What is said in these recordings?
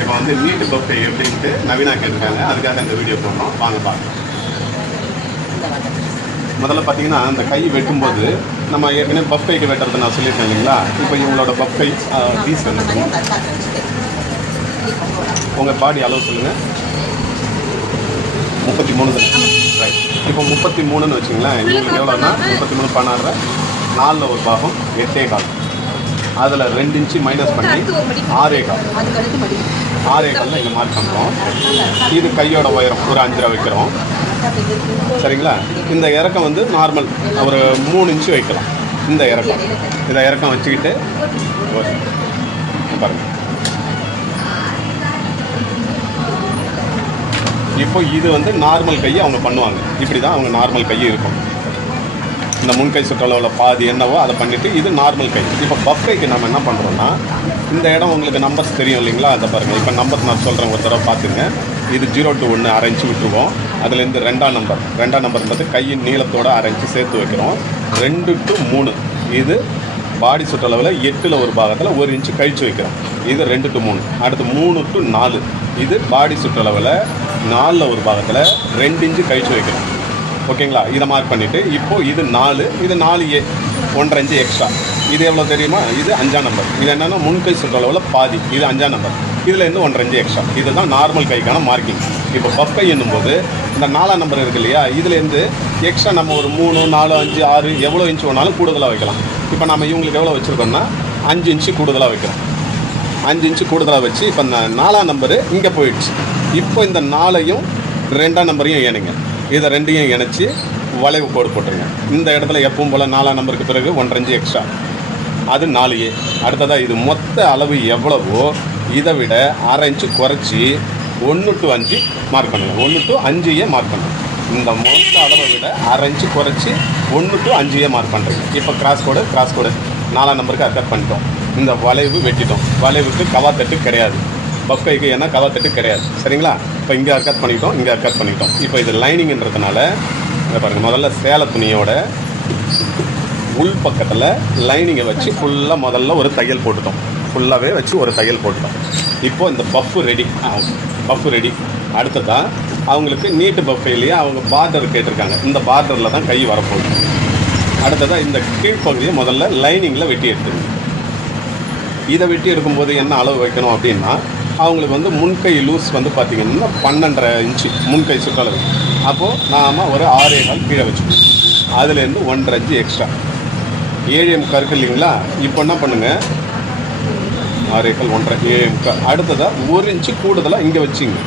இப்போ வந்து நீட்டு பஃபே எப்படின்ட்டு நவீனா கேட்டிருக்காங்க, அதுக்காக இந்த வீடியோ போடுறோம். வாங்க பார்க்கலாம். முதல்ல பார்த்தீங்கன்னா அந்த கை வெட்டும்போது நம்ம ஏற்கனவே பஃபைக்கு வெட்டுறது நான் சொல்லியிருக்கேன் இல்லைங்களா. இப்போ இவங்களோட பஃபை பீஸ் வந்து உங்கள் பாடி அளவு சொல்லுங்கள். 33 ரைட். இப்போ 33ன்னு வச்சுங்களேன். இவங்களுக்கு எவ்வளோன்னா 33 16 4 ஒரு பாகம் 8.25. அதில் 2 இன்ச்சு மைனஸ் பண்ணி 6.25 இங்கே மார்க் பண்ணுறோம். இது கையோட உயரம் ஒரு 5 வைக்கிறோம். சரிங்களா. இந்த இறக்கம் வந்து நார்மல் ஒரு 3 இன்ச்சு வைக்கலாம். இந்த இறக்கம் வச்சுக்கிட்டு பாருங்கள். இப்போ இது வந்து நார்மல் கையை அவங்க பண்ணுவாங்க. இப்படி தான் அவங்க நார்மல் கை இருக்கும். இந்த முன்கை சுற்றளவில் பாதி என்னவோ அதை பண்ணிவிட்டு இது நார்மல் கை. இப்போ பஃபைக்கு நம்ம என்ன பண்ணுறோன்னா, இந்த இடம் உங்களுக்கு நம்பர்ஸ் தெரியும் இல்லைங்களா. அதை பாருங்கள். இப்போ நம்பர்ஸ் நான் சொல்கிறேன், ஒரு தடவை பார்த்துங்க. இது 0 to 1 அரை இன்ச்சு விட்டுருவோம். அதுலேருந்து 2ஆம் நம்பர்ன்றது கையின் நீளத்தோடு அரை இன்ச்சு சேர்த்து வைக்கிறோம். 2 to 3 இது பாடி சுற்றளவில் 8ல் ஒரு பாகத்தில் 1 இன்ச்சு கழிச்சு வைக்கிறோம். இது 2 to 3. அடுத்து 3 to 4 இது பாடி சுற்றளவில் 4ல் ஒரு பாகத்தில் 2 இன்ச்சு கழிச்சு வைக்கிறோம். ஓகேங்களா. இதை மார்க் பண்ணிவிட்டு இப்போது இது 4, இது 4A 1.5 இன்ச்சு எக்ஸ்ட்ரா. இது எவ்வளோ தெரியுமா? இது 5ஆம் நம்பர். இது என்னென்னா முன்கை சுற்றளவில் பாதி. இது 5ஆம் நம்பர். இதுலேருந்து 1.5 இன்ச்சு எக்ஸ்ட்ரா. இதுதான் நார்மல் கைக்கான மார்க்கிங். இப்போ பஃபை என்னும்போது இந்த 4ஆம் நம்பர் இருக்குது இல்லையா, இதுலேருந்து எக்ஸ்ட்ரா நம்ம ஒரு 3 4 5 6 எவ்வளோ இன்ச்சு வேணாலும் கூடுதலாக வைக்கலாம். இப்போ நம்ம இவங்களுக்கு எவ்வளோ வச்சுருக்கோம்னா 5 இன்ச்சு கூடுதலாக வைக்கிறோம். 5 இன்ச்சு கூடுதலாக வச்சு இப்போ இந்த 4ஆம் நம்பரு இங்கே போயிடுச்சு. இப்போ இந்த 4ஐயும் 2ஆம் நம்பரையும் இணைங்க. இதை 2ஐயும் இணைச்சி வளைவு கோடு போட்டுருங்க. இந்த இடத்துல எப்பவும் போல் 4ஆம் நம்பருக்கு பிறகு 1.5 இன்ச்சு எக்ஸ்ட்ரா. அது 4A. அடுத்ததாக இது மொத்த அளவு எவ்வளவோ இதை விட அரை இன்ச்சு குறைச்சி 1 to 5 மார்க் பண்ணுங்கள். 1 to 5A மார்க் பண்ணுங்கள். இந்த மொத்த அளவை விட அரை இன்ச்சு குறைச்சி 1 to 5A மார்க் பண்ணுறீங்க. இப்போ கிராஸ் கோடு 4ஆம் நம்பருக்கு அக்கட் பண்ணிட்டோம். இந்த வளைவு வெட்டிட்டோம். வளைவுக்கு கவாத்தட்டு கிடையாது. பஃபைக்கு ஏன்னா கவாத்தட்டு கிடையாது. சரிங்களா. இப்போ இங்கே அக்கட் பண்ணிட்டோம். இப்போ இது லைனிங்ன்றதுனால பாருங்கள். முதல்ல சேலை துணியோட உள் பக்கத்தில் லைனிங்கை வச்சு ஃபுல்லாக முதல்ல ஒரு தையல் போட்டுட்டோம். ஃபுல்லாகவே வச்சு ஒரு தையல் போட்டுட்டோம். இப்போது இந்த பஃப்பு ரெடி. அடுத்ததான் அவங்களுக்கு நீட்டு பஃபைலேயே அவங்க பார்டர் கேட்டிருக்காங்க. இந்த பார்டரில் தான் கை வரப்போகுது. அடுத்ததாக இந்த கீழ்ப்பகுதியை முதல்ல லைனிங்கில் வெட்டி எடுத்துருங்க. இதை வெட்டி எடுக்கும்போது என்ன அளவு வைக்கணும் அப்படின்னா, அவங்களுக்கு வந்து முன்கை லூஸ் வந்து பார்த்திங்கன்னா 12.5 இன்ச்சு முன்கை சுற்றளவு. அப்போது நாம் ஒரு 6.25 கீழே வச்சுக்கணும். அதுலேருந்து 1.5 இன்ச்சு எக்ஸ்ட்ரா 7.25 இருக்கு இல்லைங்களா. இப்போ என்ன பண்ணுங்கள், 6.25 1.5 7.25. அடுத்ததாக 1 இன்ச்சு கூடுதலாக இங்கே வச்சுங்க.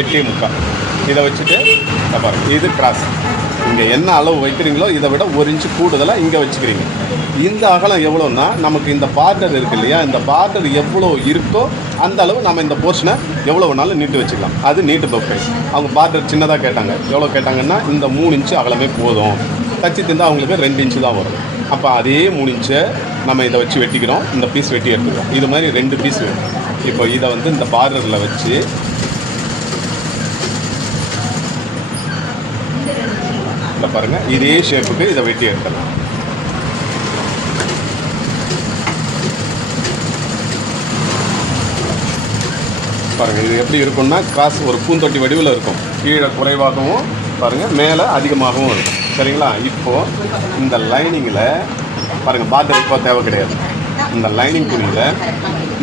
8.25 இதை வச்சுட்டு பாருங்க. இது கிராஸ். இங்கே என்ன அளவு வைக்கிறீங்களோ இதை விட 1 இன்ச்சு கூடுதலாக இங்கே வச்சுக்கிறீங்க. இந்த அகலம் எவ்வளோன்னா, நமக்கு இந்த பார்டர் இருக்குது இல்லையா, இந்த பார்டர் எவ்வளோ இருக்கோ அந்த அளவு நம்ம இந்த போர்ஷனை எவ்வளோ வேணாலும் நீட்டு வச்சுக்கலாம். அது நீட்டு பஃபை. அவங்க பார்டர் சின்னதாக கேட்டாங்க. எவ்வளோ கேட்டாங்கன்னா இந்த 3 இன்ச்சு அகலமே போதும். தச்சு தந்தால் அவங்களுக்கு 2 இன்ச்சு தான் வரும். அப்போ அதே 3 இன்ச்சை நம்ம இதை வச்சு வெட்டிக்கிறோம். இந்த பீஸ் வெட்டி எடுத்துக்கிறோம். இது மாதிரி 2 பீஸ் வேணும். இப்போ இதை வந்து இந்த பார்டரில் வச்சு இந்த பாருங்கள். இதே ஷேப்புக்கு இதை வெட்டி எடுத்துக்கலாம். பாருங்கள். இது எப்படி இருக்கும்னா கிராஸ் ஒரு பூந்தொட்டி வடிவில் இருக்கும். கீழே குறைவாகவும் பாருங்கள், மேலே அதிகமாகவும் இருக்கும். சரிங்களா. இப்போது இந்த லைனிங்கில் பாருங்கள், பார்டர் இப்போ தேவை கிடையாது. இந்த லைனிங் துணியில்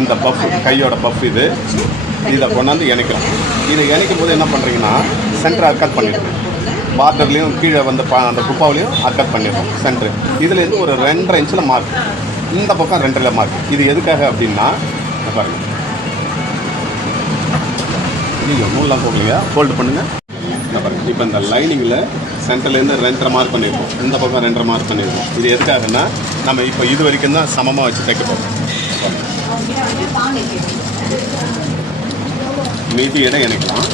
இந்த பஃப் கையோட பஃப் இதை கொண்டாந்து இணைக்கிறோம். இதை இணைக்கும் போது என்ன பண்ணுறீங்கன்னா, சென்டரை அக்கட் பண்ணிடுங்க. பார்டர்லேயும் கீழே வந்து அந்த குப்பாவிலையும் அக்கட் பண்ணிடுறோம் சென்ட்ரு. இதுலேருந்து ஒரு 2.5 இன்ச்சில் மார்க், இந்த பக்கம் 2.5 மார்க். இது எதுக்காக அப்படின்னா பாருங்கள், நீங்கள் நூல்லாம் போகலையா, ஃபோல்டு பண்ணுங்கள். பாருங்கள். இப்போ இந்த லைனிங்கில் சென்டர்லேருந்து 2.5 மார்க் பண்ணியிருக்கோம். இந்த பக்கம் 2.5 மார்க் பண்ணியிருக்கோம். இது எதுக்காகன்னா, நம்ம இப்போ இது வரைக்கும் தான் சமமாக வச்சு தைக்க போகிறோம். மீதி இடம் இணைக்கலாம்.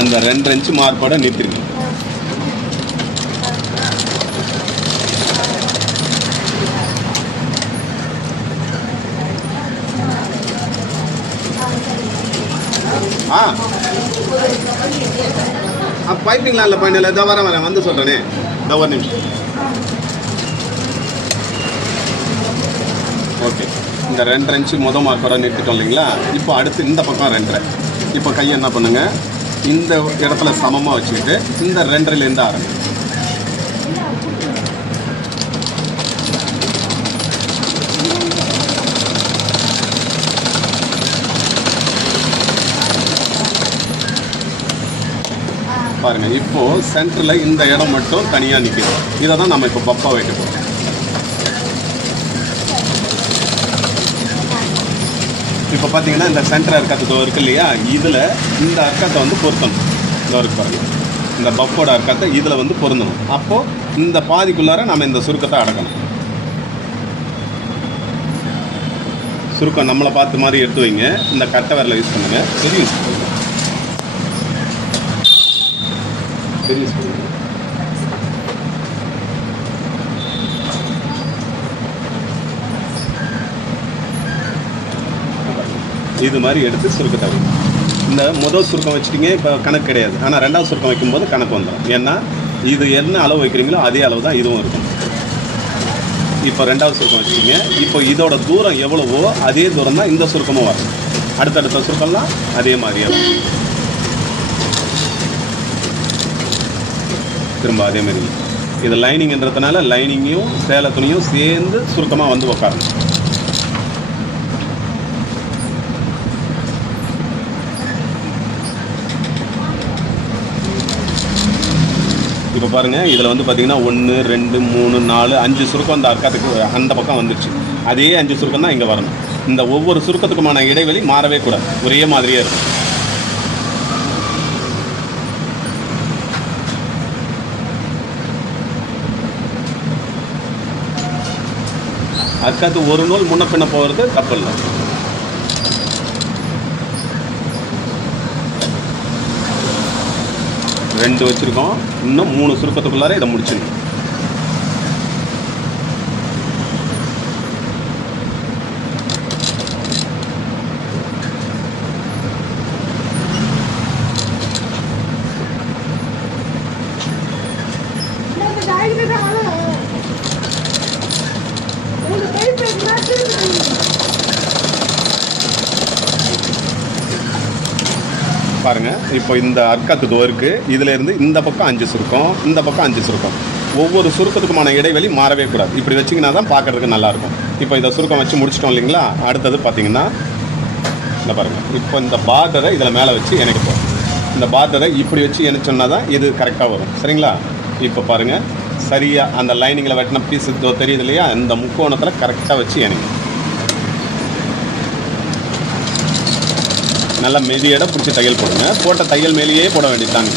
அந்த 2.5 இன்ச்சு மார்க்கோட நிறுத்திருக்கோம். பைப்பிங்லாம் இல்லை, பயனில்லை. இதை வரேன் வந்து சொல்கிறேனே. இந்த ஒரு நிமிஷம். இந்த 2.5 இன்ச்சு மார்க்கோட நிறுத்திட்டோம் இல்லைங்களா? இப்போ அடுத்து இந்த பக்கம் 2.5. இப்போ கையை என்ன பண்ணுங்கள், இந்த இடத்துல சமமாக வச்சுக்கிட்டு இந்த 2.5லேருந்து ஆரம்பி. பாருங்கள், இப்போது சென்டரில் இந்த இடம் மட்டும் தனியாக நிற்கிது. இதை தான் நம்ம இப்போ பப்பா வைக்க போகிறோம். இப்போ பார்த்தீங்கன்னா இந்த சென்டர் அர்க்காத்து இருக்கு இல்லையா, இதில் இந்த அர்க்காத்தை வந்து பொருத்தணும். இதோ இருக்கு பாருங்கள், இந்த பப்போட அர்க்காத்தை இதில் வந்து பொருந்தணும். அப்போது இந்த பாதிக்குள்ளார நம்ம இந்த சுருக்கத்தை அடக்கணும். சுருக்கம் நம்மளை பார்த்து மாதிரி எடுத்து வைங்க. இந்த கட்டை விரலை யூஸ் பண்ணுங்கள். பெரிய யூஸ் பண்ணுங்கள். பெரிய யூஸ் பண்ணுங்கள். இது மாதிரி எடுத்து சுருக்கத்தை வைங்க. இந்த முதல் சுருக்கம் வச்சுட்டிங்க, இப்போ கணக்கு கிடையாது. ஆனால் 2வது சுருக்கம் வைக்கும்போது கணக்கு வந்துடும். ஏன்னா இது என்ன அளவு வைக்கிறீங்களோ அதே அளவு தான் இதுவும் இருக்கும். இப்போ 2வது சுருக்கம் வச்சுட்டிங்க. இப்போ இதோட தூரம் எவ்வளவோ அதே தூரம் தான் இந்த சுருக்கமும் வரும். அடுத்தடுத்த சுருக்கம்லாம் அதே மாதிரியே வரும். திரும்ப அதேமாரி இது லைனிங்ன்றதுனால லைனிங்கையும் சேலை துணியும் சேர்ந்து சுருக்கமாக வந்து உட்காரணும். இப்போ பாருங்கள், இதில் வந்து பார்த்திங்கன்னா 1 2 3 4 5 சுருக்கம் அந்த அர்க்காத்துக்கு அந்த பக்கம் வந்துடுச்சு. அதே 5 சுருக்கம் தான் இங்கே வரணும். இந்த ஒவ்வொரு சுருக்கத்துக்குமான இடைவெளி மாறவே கூடாது, ஒரே மாதிரியே இருக்கும். அர்க்காத்து ஒரு நூல் முன்ன பின்ன போகிறது தப்பு இல்லை. ரெண்டு வச்சுருக்கோம், இன்னும் 3 சுருக்கத்துக்குள்ளார இதை முடிச்சிருக்கோம். பாருங்கள், இப்போ இந்த அர்க்காத்து தோருக்கு இதிலேருந்து இந்த பக்கம் 5 சுருக்கம், இந்த பக்கம் 5 சுருக்கம். ஒவ்வொரு சுருக்கத்துக்குமான இடைவெளி மாறவே கூடாது. இப்படி வச்சிங்கன்னா தான் பார்க்குறதுக்கு நல்லாயிருக்கும். இப்போ இதை சுருக்கம் வச்சு முடிச்சிட்டோம் இல்லைங்களா? அடுத்தது பார்த்திங்கன்னா இந்த பாருங்கள், இப்போ இந்த பார்டரை இதில் மேலே வச்சு இணைக்கப்போம். இந்த பார்டரை இப்படி வச்சு இணைச்சோன்னா தான் இது கரெக்டாக வரும். சரிங்களா? இப்போ பாருங்கள், சரியாக அந்த லைனிங்கில் வெட்டின பீஸ் தெரியுது இல்லையா? இந்த முக்கோணத்தில் கரெக்டாக வச்சு இணைங்க. நல்லா மெதியடை பிடிச்சி தையல் போடுங்க. போட்ட தையல் மேலேயே போட வேண்டியதாங்க.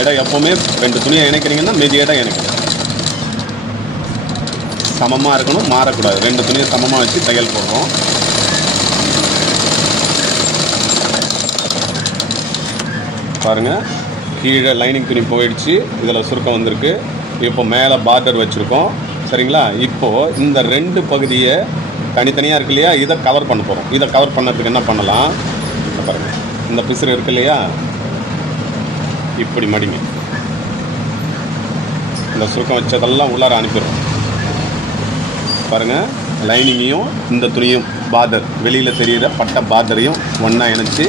எடை எப்போவுமே 2 துணியை இணைக்கிறீங்கன்னா மெதியடை இணைக்கணும். சமமாக இருக்கணும், மாறக்கூடாது. 2 துணியை சமமாக வச்சு தையல் போடுறோம். பாருங்கள், கீழே லைனிங் துணி போயிடுச்சு, இதில் சுருக்கம் வந்திருக்கு. இப்போ மேலே பார்டர் வச்சுருக்கோம். சரிங்களா? இப்போது இந்த 2 பகுதியை தனித்தனியாக இருக்கு இல்லையா, இதை கவர் பண்ண போகிறோம். இதை கவர் பண்ணதுக்கு என்ன பண்ணலாம், பாருங்கள், இந்த பிசுறு இருக்கு இல்லையா, இப்படி மடிங்க. இந்த சுருக்கம் வச்சதெல்லாம் உள்ளார அனுப்பிடுறோம். பாருங்கள், லைனிங்கையும் இந்த துணியும் பார்டர் வெளியில் தெரிகிற பட்டை பார்டரையும் ஒன்றா இணைச்சி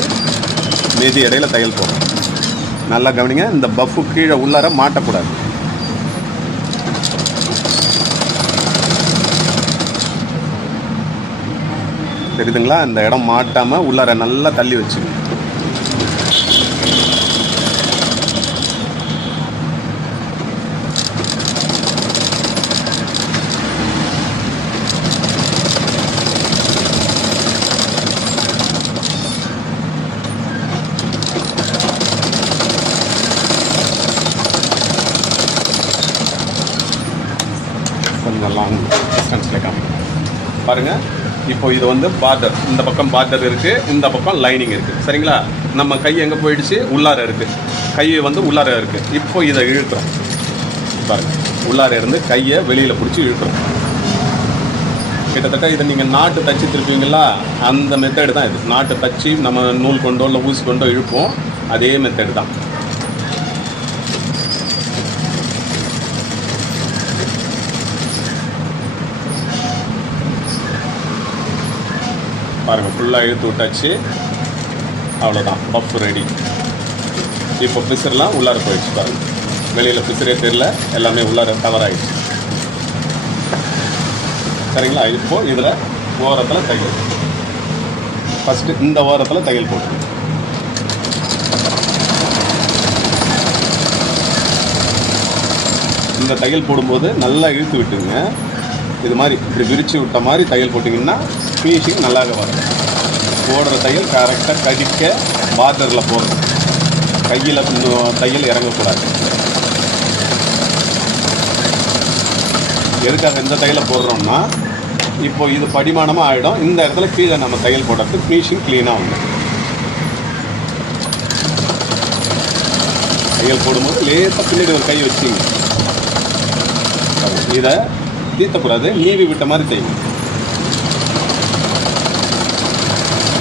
மீதி இடையில தையல் போடுறோம். நல்லா கவனிங்க, இந்த பஃப்பு கீழே உள்ளார மாட்டக்கூடாது. தெரியுதுங்களா? இந்த இடம் மாட்டாமல் உள்ளார நல்லா தள்ளி வச்சுங்க. கொஞ்சம் லாங் டிஸ்டன்ஸில் காமிங்க. பாருங்கள், இப்போ இது வந்து பார்டர், இந்த பக்கம் பார்டர் இருக்குது, இந்த பக்கம் லைனிங் இருக்குது. சரிங்களா? நம்ம கை எங்கே போயிடுச்சு, உள்ளார இருக்குது. கையை வந்து உள்ளார இருக்குது. இப்போ இதை இழுக்கிறோம். பாருங்கள், உள்ளார இருந்து கையை வெளியில் பிடிச்சி இழுக்கிறோம். கிட்டத்தட்ட இதை நீங்கள் நாட்டு தச்சு திருப்பீங்களா, அந்த மெத்தடு தான் இது. நாட்டு தச்சு நம்ம நூல் கொண்டோ இல்லை ஊசி கொண்டோ இழுப்போம், அதே மெத்தடு தான். பாருங்கள் ஃபுல்லாக இழுத்து விட்டாச்சு. அவ்வளோதான், பஃப் ரெடி. இப்போ பிசுரெலாம் உள்ளார போயிடுச்சு பாருங்கள். வெளியில் பிசுரே தெரியல, எல்லாமே உள்ளார கவர் ஆகிடுச்சு. சரிங்களா? இப்போது இதில் ஓரத்தில் தையல். ஃபஸ்ட்டு இந்த ஓரத்தில் தையல் போட்டு இந்த தையல் போடும்போது நல்லா இழுத்து விட்டுங்க. இது மாதிரி இப்படி விரித்து விட்ட மாதிரி தையல் போட்டிங்கன்னா ஃபினிஷிங் நல்லாக வரும். போடுற தையல் கரெக்டாக கடிக்க பார்டரில் போடணும். கையில் தையல் இறங்கக்கூடாது. எதுக்காக இந்த தையலை போடுறோம்னா, இப்போது இது படிமானமாக ஆகிடும். இந்த இடத்துல கீழே நம்ம தையல் போடுறது ஃபினிஷிங் க்ளீனாக உண்டு. தையல் போடும்போது லேசாக பின்னாடி ஒரு கை வச்சிங்க. இதை தீர்த்தக்கூடாது, நீவி விட்ட மாதிரி தைங்க.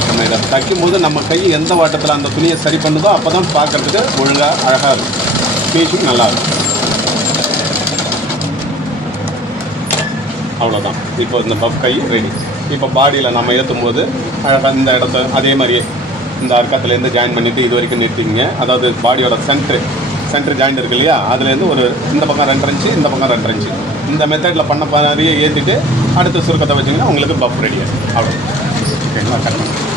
நம்ம இதை தைக்கும்போது நம்ம கை எந்த வாட்டத்தில் அந்த துணியை சரி பண்ணுதோ அப்போ தான் பார்க்குறதுக்கு ஒழுங்காக அழகாக இருக்கும். ஃபினிஷிங் நல்லாயிருக்கும். அவ்வளோதான். இப்போ இந்த பஃப் கை ரெடி. இப்போ பாடியில் நம்ம ஏற்றும் போது அழகாக இந்த இடத்த அதே மாதிரியே இந்த அர்க்கத்துலேருந்து ஜாயின் பண்ணிவிட்டு இது வரைக்கும் நிறுத்திங்க. அதாவது பாடியோட சென்ட்ரு ஜாயிண்ட் இருக்கு இல்லையா, அதுலேருந்து ஒரு இந்த பக்கம் 2 இன்ச்சு, இந்த பக்கம் 2 இன்ச்சு, இந்த மெத்தடில் பண்ண மாதிரியே ஏற்றிட்டு அடுத்த சுருக்கத்தை வச்சிங்கன்னா உங்களுக்கு பஃப் ரெடியாக. அவ்வளோ. ஓகேங்களா? கரெக்டாக.